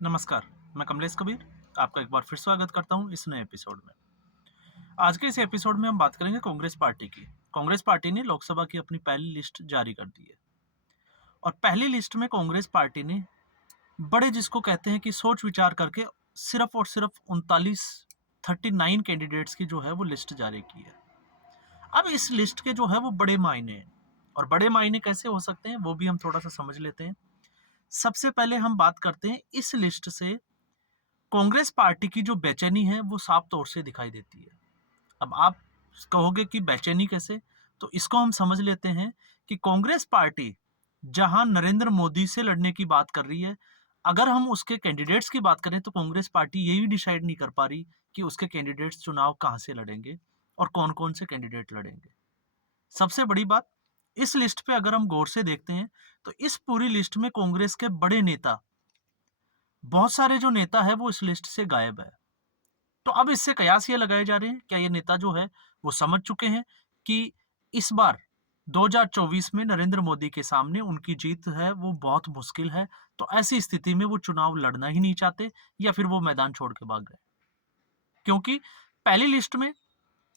नमस्कार, मैं कमलेश कबीर आपका एक बार फिर स्वागत करता हूं इस नए एपिसोड में। आज के इस एपिसोड में हम बात करेंगे कांग्रेस पार्टी की। कांग्रेस पार्टी ने लोकसभा की अपनी पहली लिस्ट जारी कर दी है और पहली लिस्ट में कांग्रेस पार्टी ने बड़े जिसको कहते हैं कि सोच विचार करके सिर्फ और सिर्फ 39 कैंडिडेट्स की जो है वो लिस्ट जारी की है। अब इस लिस्ट के जो है वो बड़े मायने हैं और बड़े मायने कैसे हो सकते हैं वो भी हम थोड़ा सा समझ लेते हैं। सबसे पहले हम बात करते हैं इस लिस्ट से कांग्रेस पार्टी की जो बेचैनी है वो साफ तौर से दिखाई देती है। अब आप कहोगे कि बेचैनी कैसे? तो इसको हम समझ लेते हैं कि कांग्रेस पार्टी जहां नरेंद्र मोदी से लड़ने की बात कर रही है, अगर हम उसके कैंडिडेट्स की बात करें तो कांग्रेस पार्टी ये भी डिसाइड नहीं कर पा रही कि उसके कैंडिडेट्स चुनाव कहां से लड़ेंगे और कौन-कौन से कैंडिडेट लड़ेंगे। सबसे बड़ी बात, इस लिस्ट पे अगर हम गौर से देखते हैं तो इस पूरी लिस्ट में कांग्रेस के बड़े नेता, बहुत सारे जो नेता है वो इस लिस्ट से गायब है। तो अब इससे कयास ये लगाए जा रहे हैं, क्या ये नेता जो है वो समझ चुके हैं कि इस बार 2024 में नरेंद्र मोदी के सामने उनकी जीत है वो बहुत मुश्किल है, तो ऐसी स्थिति में वो चुनाव लड़ना ही नहीं चाहते या फिर वो मैदान छोड़ के भाग गए। क्योंकि पहली लिस्ट में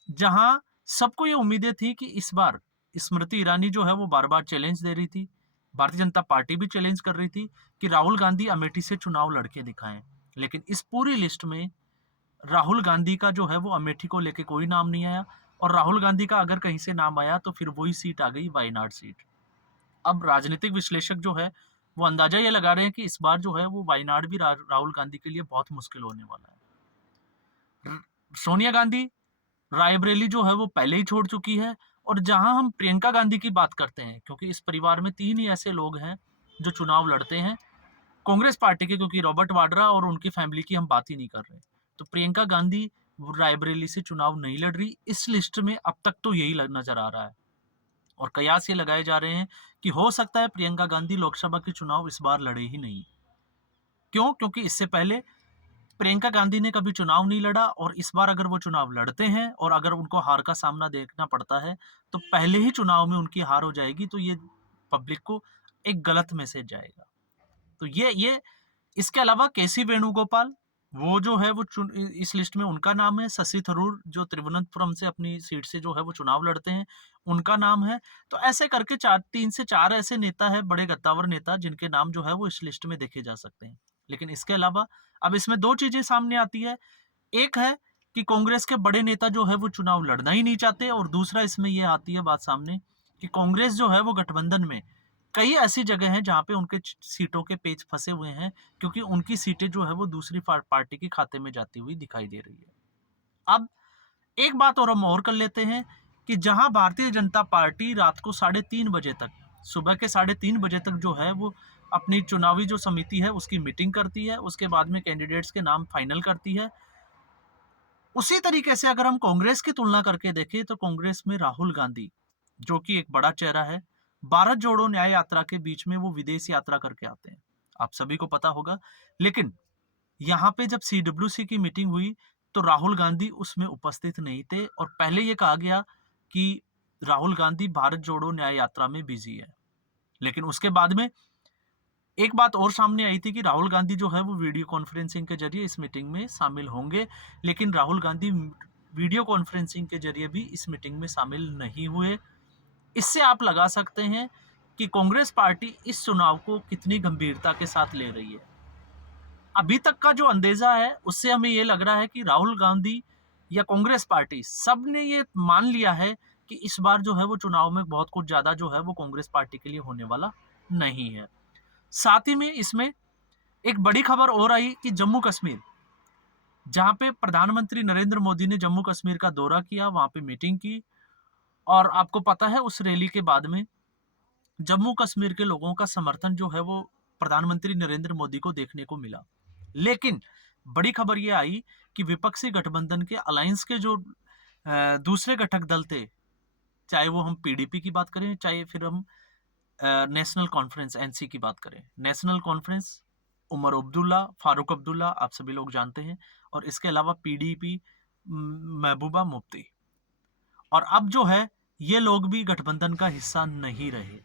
जहां सबको ये उम्मीदें थी कि इस बार स्मृति ईरानी जो है वो बार-बार चैलेंज दे रही थी, भारतीय जनता पार्टी भी चैलेंज कर रही थी कि राहुल गांधी अमेठी से चुनाव लड़के दिखाएं। लेकिन इस पूरी लिस्ट में राहुल गांधी का जो है वो अमेठी को लेके कोई नाम नहीं आया और राहुल गांधी का अगर कहीं से नाम आया तो फिर वही सीट आ गई, वायनाड सीट। अब राजनीतिक विश्लेषक जो है वो अंदाजा ये लगा रहे हैं कि इस बार जो है वो वायनाड भी राहुल गांधी के लिए बहुत मुश्किल होने वाला है। सोनिया गांधी रायबरेली जो है वो पहले ही छोड़ चुकी है और जहां हम प्रियंका गांधी की बात करते हैं, क्योंकि इस परिवार में तीन ही ऐसे लोग हैं जो चुनाव लड़ते हैं कांग्रेस पार्टी के, क्योंकि रॉबर्ट वाड्रा और उनकी फैमिली की हम बात ही नहीं कर रहे। तो प्रियंका गांधी रायबरेली से चुनाव नहीं लड़ रही, इस लिस्ट में अब तक तो यही नजर आ रहा है और कयास ये लगाए जा रहे हैं कि हो सकता है प्रियंका गांधी लोकसभा के चुनाव इस बार लड़े ही नहीं। क्यों? क्योंकि इससे पहले प्रियंका गांधी ने कभी चुनाव नहीं लड़ा और इस बार अगर वो चुनाव लड़ते हैं और अगर उनको हार का सामना देखना पड़ता है तो पहले ही चुनाव में उनकी हार हो जाएगी, तो ये पब्लिक को एक गलत मैसेज जाएगा। तो ये इसके अलावा केसी वेणुगोपाल वो जो है वो इस लिस्ट में उनका नाम है। शशि थरूर जो तिरुवनंतपुरम से अपनी सीट से जो है वो चुनाव लड़ते हैं, उनका नाम है। तो ऐसे करके चार, 3 से 4 ऐसे नेता है, बड़े गद्दावर नेता, जिनके नाम जो है वो इस लिस्ट में देखे जा सकते हैं। लेकिन इसके अलावा अब इसमें दो चीजें सामने आती है। एक है कि कांग्रेस के बड़े नेता जो है वो चुनाव लड़ना ही नहीं चाहते और दूसरा इसमें यह आती है बात सामने कि कांग्रेस जो है वो गठबंधन में कई ऐसी जगह हैं जहां पे उनके सीटों के पेच फंसे हुए हैं, क्योंकि उनकी सीटें जो है वो दूसरी पार्टी के खाते में जाती हुई दिखाई दे रही है। अब एक बात और हम और कर लेते हैं कि जहां भारतीय जनता पार्टी रात को 3:30 बजे तक, सुबह के 3:30 बजे तक जो है वो अपनी चुनावी जो समिति है उसकी मीटिंग करती है, उसके बाद में कैंडिडेट्स के नाम फाइनल करती है, उसी तरीके से अगर हम कांग्रेस की तुलना करके देखें तो कांग्रेस में राहुल गांधी जो कि एक बड़ा चेहरा है, भारत जोड़ो न्याय यात्रा के बीच में वो विदेश यात्रा करके आते हैं, आप सभी को पता होगा। लेकिन यहाँ पे जब सीडब्ल्यूसी की मीटिंग हुई तो राहुल गांधी उसमें उपस्थित नहीं थे और पहले ये कहा गया कि राहुल गांधी भारत जोड़ो न्याय यात्रा में बिजी है। लेकिन उसके बाद में एक बात और सामने आई थी कि राहुल गांधी जो है वो वीडियो कॉन्फ्रेंसिंग के जरिए इस मीटिंग में शामिल होंगे, लेकिन राहुल गांधी वीडियो कॉन्फ्रेंसिंग के जरिए भी इस मीटिंग में शामिल नहीं हुए। इससे आप लगा सकते हैं कि कांग्रेस पार्टी इस चुनाव को कितनी गंभीरता के साथ ले रही है। अभी तक का जो अंदेजा है उससे हमें ये लग रहा है कि राहुल गांधी या कांग्रेस पार्टी सब ने ये मान लिया है कि इस बार जो है वो चुनाव में बहुत कुछ ज्यादा जो है वो कांग्रेस पार्टी के लिए होने वाला नहीं है। साथ ही में इसमें एक बड़ी खबर और आई कि जम्मू कश्मीर, जहां पे प्रधानमंत्री नरेंद्र मोदी ने जम्मू कश्मीर का दौरा किया, वहां पे मीटिंग की और आपको पता है उस रैली के बाद में जम्मू कश्मीर के लोगों का समर्थन जो है वो प्रधानमंत्री नरेंद्र मोदी को देखने को मिला। लेकिन बड़ी खबर ये आई कि विपक्षी गठबंधन के अलायंस के जो दूसरे घटक दल थे, चाहे वो हम पीडीपी की बात करें, चाहे फिर हम नेशनल कॉन्फ्रेंस एनसी की बात करें, नेशनल कॉन्फ्रेंस उमर अब्दुल्ला, फारूक अब्दुल्ला आप सभी लोग जानते हैं, और इसके अलावा पीडीपी महबूबा मुफ्ती, और अब जो है ये लोग भी गठबंधन का हिस्सा नहीं रहे।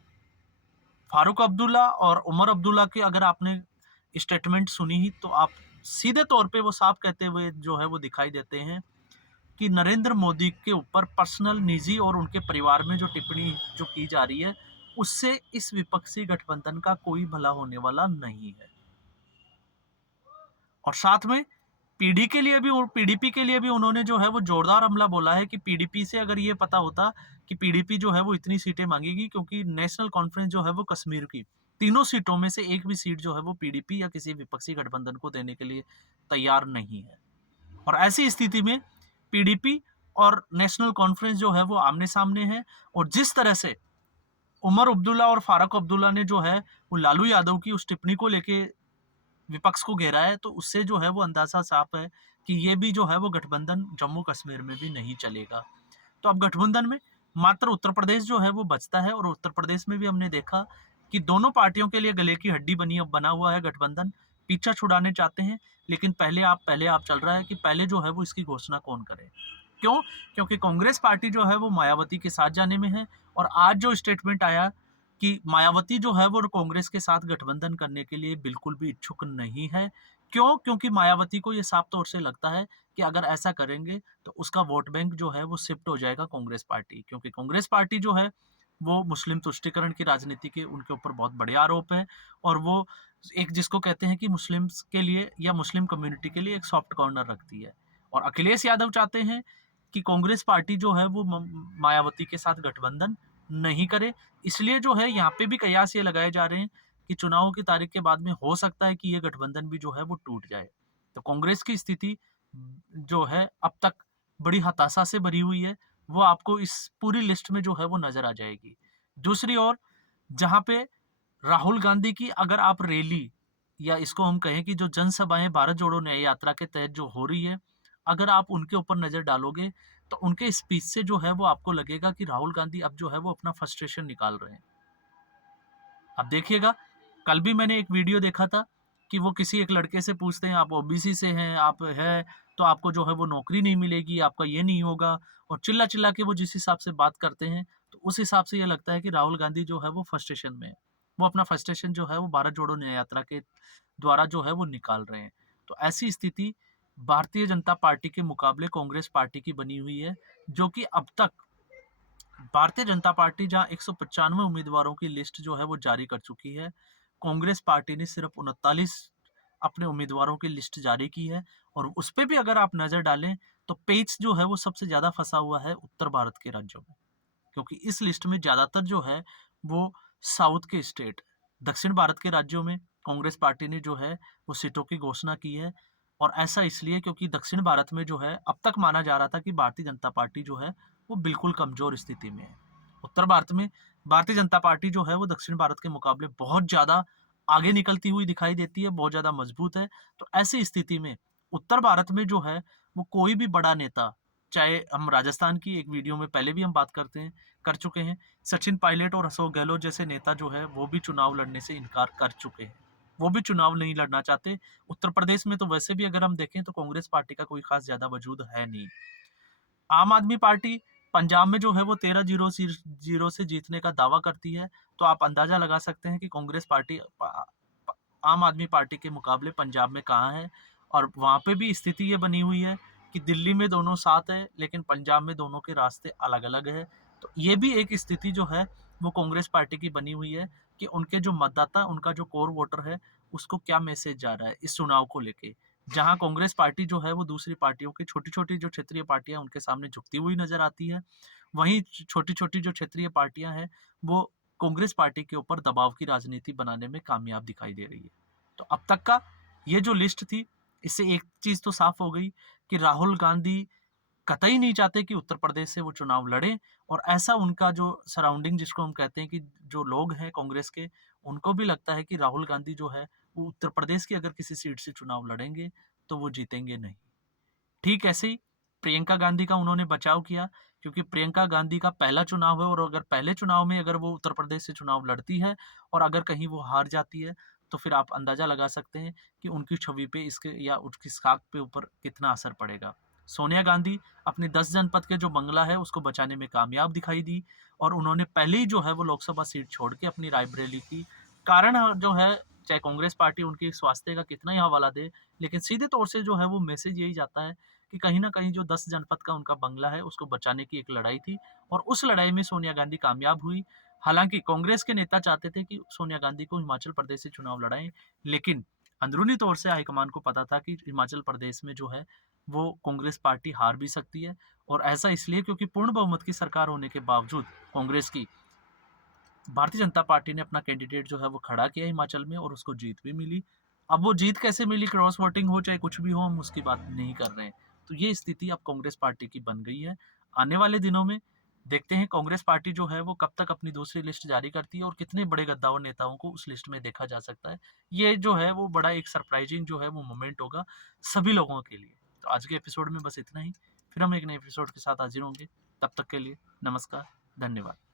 फारूक अब्दुल्ला और उमर अब्दुल्ला की अगर आपने स्टेटमेंट सुनी ही तो आप सीधे तौर पे वो साफ कहते हुए जो है वो दिखाई देते हैं कि नरेंद्र मोदी के ऊपर पर्सनल, निजी और उनके परिवार में जो टिप्पणी जो की जा रही है, उससे इस विपक्षी गठबंधन का कोई भला होने वाला नहीं है। और साथ में पीडी के लिए भी और पीडीपी के लिए भी उन्होंने जो है वो जोरदार हमला बोला है कि पीडीपी से अगर ये पता होता कि पीडीपी जो है वो इतनी सीटें मांगेगी, क्योंकि नेशनल कॉन्फ्रेंस जो है वो कश्मीर की तीनों सीटों में से एक भी सीट जो है वो पीडीपी या किसी विपक्षी गठबंधन को देने के लिए तैयार नहीं है। और ऐसी स्थिति में पीडीपी और नेशनल कॉन्फ्रेंस जो है वो आमने सामने है। और जिस तरह से उमर अब्दुल्ला और फारूक अब्दुल्ला ने जो है वो लालू यादव की उस टिप्पणी को लेके विपक्ष को घेरा है, तो उससे जो है वो अंदाजा साफ है कि ये भी जो है वो गठबंधन जम्मू कश्मीर में भी नहीं चलेगा। तो अब गठबंधन में मात्र उत्तर प्रदेश जो है वो बचता है। और उत्तर प्रदेश में भी हमने देखा कि दोनों पार्टियों के लिए गले की हड्डी बना हुआ है गठबंधन। पीछा छुड़ाने चाहते हैं, लेकिन पहले आप चल रहा है कि पहले जो है वो इसकी घोषणा कौन करे। क्यों? क्योंकि कांग्रेस पार्टी जो है वो मायावती के साथ जाने में है। और आज जो स्टेटमेंट आया कि मायावती जो है वो कांग्रेस के साथ गठबंधन करने के लिए बिल्कुल भी इच्छुक नहीं है। क्यों? क्योंकि मायावती को ये साफ तौर से लगता है कि अगर ऐसा करेंगे तो उसका वोट बैंक जो है वो शिफ्ट हो जाएगा कांग्रेस पार्टी, क्योंकि कांग्रेस पार्टी जो है वो मुस्लिम तुष्टीकरण की राजनीति के उनके ऊपर बहुत बड़े आरोप है। और वो एक जिसको कहते हैं कि मुस्लिम्स के लिए या मुस्लिम कम्युनिटी के लिए एक सॉफ्ट कॉर्नर रखती है। और अखिलेश यादव चाहते हैं कि कांग्रेस पार्टी जो है वो मायावती के साथ गठबंधन नहीं करे। इसलिए जो है यहाँ पे भी कयास ये लगाए जा रहे हैं कि चुनाव की तारीख के बाद में हो सकता है कि ये गठबंधन भी जो है वो टूट जाए। तो कांग्रेस की स्थिति जो है अब तक बड़ी हताशा से भरी हुई है, वो आपको इस पूरी लिस्ट में जो है वो नजर आ जाएगी। दूसरी ओर जहाँ पे राहुल गांधी की अगर आप रैली या इसको हम कहें कि जो जनसभाएं भारत जोड़ो न्याय यात्रा के तहत जो हो रही है, अगर आप उनके ऊपर नजर डालोगे तो उनके स्पीच से जो है वो आपको लगेगा कि राहुल गांधी अब जो है वो अपना फ्रस्ट्रेशन निकाल रहे हैं। अब देखिएगा, कल भी मैंने एक वीडियो देखा था कि वो किसी एक लड़के से पूछते हैं, आप ओबीसी से हैं, आप है तो आपको जो है वो नौकरी नहीं मिलेगी, आपका ये नहीं होगा। और चिल्ला चिल्ला के वो जिस हिसाब से बात करते हैं, तो उस हिसाब से ये लगता है कि राहुल गांधी जो है वो फ्रस्ट्रेशन में है। वो अपना फ्रस्ट्रेशन जो है वो भारत जोड़ो न्याय यात्रा के द्वारा जो है वो निकाल रहे हैं। तो ऐसी स्थिति भारतीय जनता पार्टी के मुकाबले कांग्रेस पार्टी की बनी हुई है, जो कि अब तक भारतीय जनता पार्टी जहां 195 उम्मीदवारों की लिस्ट जो है वो जारी कर चुकी है, कांग्रेस पार्टी ने सिर्फ 39 अपने उम्मीदवारों की लिस्ट जारी की है। और उस पे भी अगर आप नजर डालें तो पेच जो है वो सबसे ज्यादा फंसा हुआ है उत्तर भारत के राज्यों में, क्योंकि इस लिस्ट में ज्यादातर जो है वो साउथ के स्टेट, दक्षिण भारत के राज्यों में कांग्रेस पार्टी ने जो है वो सीटों की घोषणा की है। और ऐसा इसलिए क्योंकि दक्षिण भारत में जो है अब तक माना जा रहा था कि भारतीय जनता पार्टी जो है वो बिल्कुल कमजोर स्थिति में है। उत्तर भारत में भारतीय जनता पार्टी जो है वो दक्षिण भारत के मुकाबले बहुत ज्यादा आगे निकलती हुई दिखाई देती है, बहुत ज्यादा मजबूत है। तो ऐसी स्थिति में उत्तर भारत में जो है वो कोई भी बड़ा नेता, चाहे हम राजस्थान की एक वीडियो में पहले भी हम बात कर चुके हैं, सचिन पायलट और अशोक गहलोत जैसे नेता जो है वो भी चुनाव लड़ने से इनकार कर चुके हैं। वो भी चुनाव नहीं लड़ना चाहते। उत्तर प्रदेश में तो वैसे भी अगर हम देखें तो कांग्रेस पार्टी का कोई खास ज्यादा वजूद है नहीं। आम आदमी पार्टी पंजाब में जो है वो 13-0 से जीतने का दावा करती है। तो आप अंदाजा लगा सकते हैं कि कांग्रेस पार्टी आम आदमी पार्टी के मुकाबले पंजाब में कहाँ है। और वहां पे भी स्थिति ये बनी हुई है कि दिल्ली में दोनों साथ है, लेकिन पंजाब में दोनों के रास्ते अलग अलग है। तो ये भी एक स्थिति जो है वो कांग्रेस पार्टी की बनी हुई है कि उनके जो मतदाता, उनका जो कोर वोटर है, उसको क्या मैसेज जा रहा है इस चुनाव को लेके। जहां कांग्रेस पार्टी जो है वो दूसरी पार्टियों की छोटी छोटी जो क्षेत्रीय पार्टियां उनके सामने झुकती हुई नजर आती है, वहीं छोटी छोटी जो क्षेत्रीय पार्टियां हैं वो कांग्रेस पार्टी के ऊपर दबाव की राजनीति बनाने में कामयाब दिखाई दे रही है। तो अब तक का ये जो लिस्ट थी, इससे एक चीज तो साफ हो गई कि राहुल गांधी कतई नहीं चाहते कि उत्तर प्रदेश से वो चुनाव लड़े। और ऐसा उनका जो सराउंडिंग, जिसको हम कहते हैं कि जो लोग हैं कांग्रेस के, उनको भी लगता है कि राहुल गांधी जो है वो उत्तर प्रदेश की अगर किसी सीट से चुनाव लड़ेंगे तो वो जीतेंगे नहीं। ठीक ऐसे ही प्रियंका गांधी का उन्होंने बचाव किया, क्योंकि प्रियंका गांधी का पहला चुनाव है। और अगर पहले चुनाव में अगर वो उत्तर प्रदेश से चुनाव लड़ती है और अगर कहीं वो हार जाती है, तो फिर आप अंदाजा लगा सकते हैं कि उनकी छवि पे इसके या उसकी साख पे ऊपर कितना असर पड़ेगा। सोनिया गांधी अपने 10 जनपद के जो बंगला है उसको बचाने में कामयाब दिखाई दी, और उन्होंने पहले ही जो है वो लोकसभा सीट छोड़ के अपनी रायबरेली की कारण जो है चाहे कांग्रेस पार्टी उनकी स्वास्थ्य का कितना ही हवाला दे, लेकिन सीधे तौर से जो है वो मैसेज यही जाता है कि कहीं न कहीं जो 10 जनपद का उनका बंगला है, उसको बचाने की एक लड़ाई थी और उस लड़ाई में सोनिया गांधी कामयाब हुई। हालाँकि कांग्रेस के नेता चाहते थे कि सोनिया गांधी को हिमाचल प्रदेश से चुनाव लड़ाएँ, लेकिन अंदरूनी तौर से हाईकमान को पता था कि हिमाचल प्रदेश में जो है, वो कांग्रेस पार्टी हार भी सकती है और ऐसा इसलिए क्योंकि पूर्ण बहुमत की सरकार होने के बावजूद कांग्रेस की भारतीय जनता पार्टी ने अपना कैंडिडेट जो है वो खड़ा किया हिमाचल में और उसको जीत भी मिली। अब वो जीत कैसे मिली, क्रॉस वोटिंग हो चाहे कुछ भी हो, हम उसकी बात नहीं कर रहे हैं। तो ये स्थिति अब कांग्रेस पार्टी की बन गई है। आने वाले दिनों में देखते हैं कांग्रेस पार्टी जो है वो कब तक अपनी दूसरी लिस्ट जारी करती है और कितने बड़े गद्दावर नेताओं को उस लिस्ट में देखा जा सकता है। ये जो है वो बड़ा एक सरप्राइजिंग जो है वो मोमेंट होगा सभी लोगों के लिए। तो आज के एपिसोड में बस इतना ही। फिर हम एक नए एपिसोड के साथ हाजिर होंगे। तब तक के लिए नमस्कार, धन्यवाद।